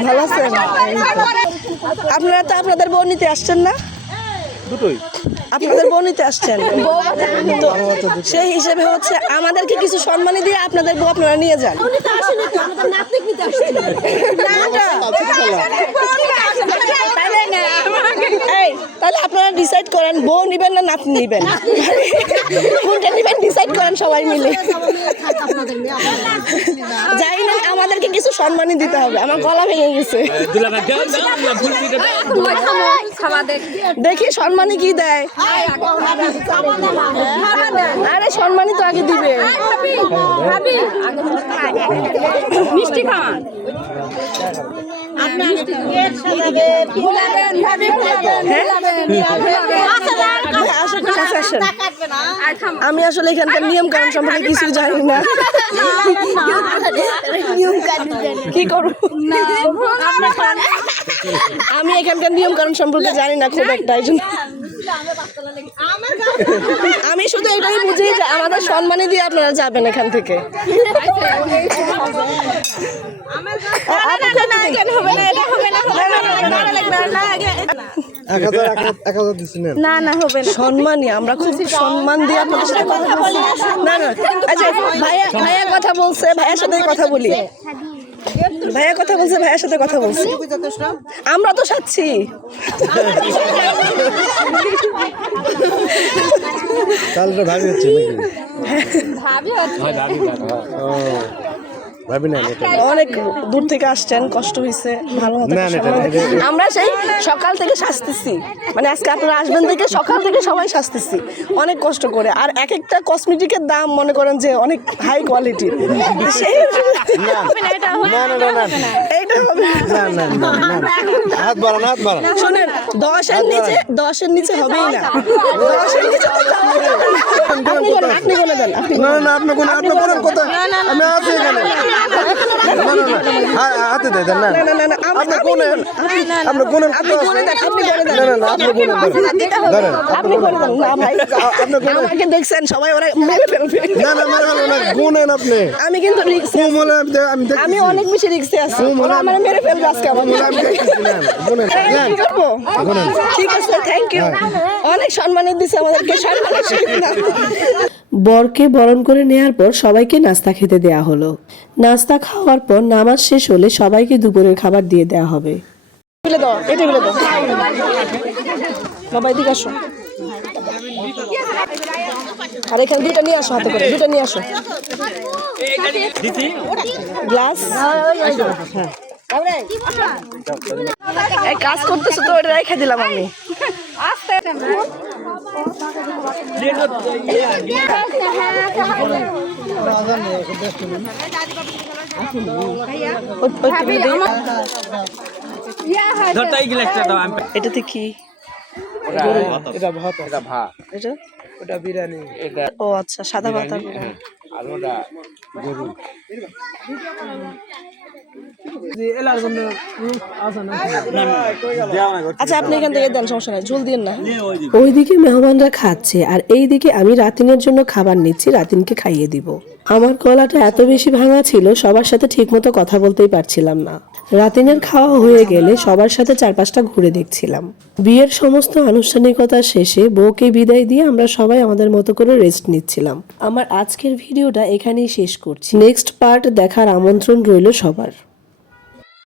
ভালো আছেন আপনারা তো আপনাদের বউ নিতে আসছেন না? দুটোই। আপনাদের বউ নিতে আসছেন? তো সেই হিসেবে হচ্ছে আমাদেরকে কিছু সম্মানী দিয়ে আপনাদের বউ আপনারা নিয়ে যান। আপনারা ডিসাইড করেন বউ নিবেন না নাতনি নিবেন? কোনটা নিবেন ডিসাইড করেন সবাই মিলে। যাই না আমাদেরকে কিছু সম্মানই দিতে হবে। আমার গলা ভেঙে গেছে। দেখি সম্মানই কি দেয়। আরে সম্মানই তো আগে দিবে। মিষ্টি আমি আসলে এখানকার নিয়ম কানুন সম্পর্কে কিছু জানি না। কি করব? আমি এখানকার নিয়ম কানুন সম্পর্কে জানি না খুব একটা এই জন্য। আমি শুধু এটাই বুঝি যে আমাদের সম্মানই দিয়ে আপনারা যাবেন এখান থেকে। না না হবে না। সম্মানই আমরা খুব সম্মান দিয়ে আপনাদের সাথে কথা বলছি না না আচ্ছা ভাইয়া ভাইয়া কথা বলছে ভাইয়ার সাথে কথা বলি। ভাইয়া কথা বলছে ভাইয়ার সাথে কথা বলছি। আমরা তো সাচ্ছি। ভাবি হচ্ছে নাকি? ভাবি না অনেক দূর থেকে আসছেন কষ্ট হয়েছে ভালো। আমরা সেই সকাল থেকে সাজতেছি মানে আজকে আপনারা আসবেন থেকে সকাল থেকে সবাই সাজতেছি অনেক কষ্ট করে আর এক একটা কসমেটিকের দাম মনে করেন যে অনেক হাই কোয়ালিটির সেই এইটা হবে না না না হাত বাড়ান হাত বাড়ান দশের নিচে দশের নিচে হবেই না। দশের নিচে তো যাওয়া যাবে না। আপনি বলে দেন আপনি না না আপনি কোন আপনি বলেন কথা। আমি আছি এখানে। হাতে দেন না আপনি বলেন, আপনি কোন আপনি দেন না না আপনি ধরেন আপনি বলে দেন না ভাই আপনি কোন আমাকে দেখছেন সবাই ওরা মেরে ফেলবে। না না মেরে ফেলবেন না গুনেন আপনি। আমি কিন্তু রিক্স কুম আমি দে- আমি অনেক বেশি রিক্সে আছি। ওরা আমার মেরে ফেলবে আজকে আমার আমি গুনেন। ঠিক আছে থ্যাংক ইউ অনেক সম্মানিত দিছে আমাদেরকে সম্মানের সহিত বরকে বরণ করে নেয়ার পর সবাইকে নাস্তা খেতে দেয়া হলো। নাস্তা খাওয়ার পর নামাজ শেষ হলে সবাইকে দুপুরের খাবার দিয়ে দেয়া হবে। আর এখানে নিয়ে আসো হাতে করে দুটা নিয়ে আসো। গ্লাস? কাজ করতেছো তো, ওটা রেখে দিলাম আমি। এটাতে কি? এটা ভাত এটা ভাত এটা ওটা বিরিয়ানি। ও আচ্ছা সাদা ভাত আর- আর ওটা গরু এলার জন্য আসা না আচ্ছা আপনি এখান থেকে দেন সমস্যা নাই ঝোল দিন না। ওইদিকে মেহমানরা খাচ্ছে আর এইদিকে আমি রাতিনের জন্য খাবার নিচ্ছি রাতিনকে খাইয়ে দিব। আমার গলাটা এত বেশি ভাঙা ছিল সবার সাথে ঠিকমতো কথা বলতেই পারছিলাম না। রাতিনের খাওয়া হয়ে গেলে সবার সাথে চারপাশটা ঘুরে দেখছিলাম। বিয়ের সমস্ত আনুষ্ঠানিকতা শেষে বউকে বিদায় দিয়ে আমরা সবাই আমাদের মতো করে রেস্ট নিচ্ছিলাম। আমার আজকের ভিডিওটা এখানেই শেষ করছি। নেক্সট পার্ট দেখার আমন্ত্রণ রইল সবার।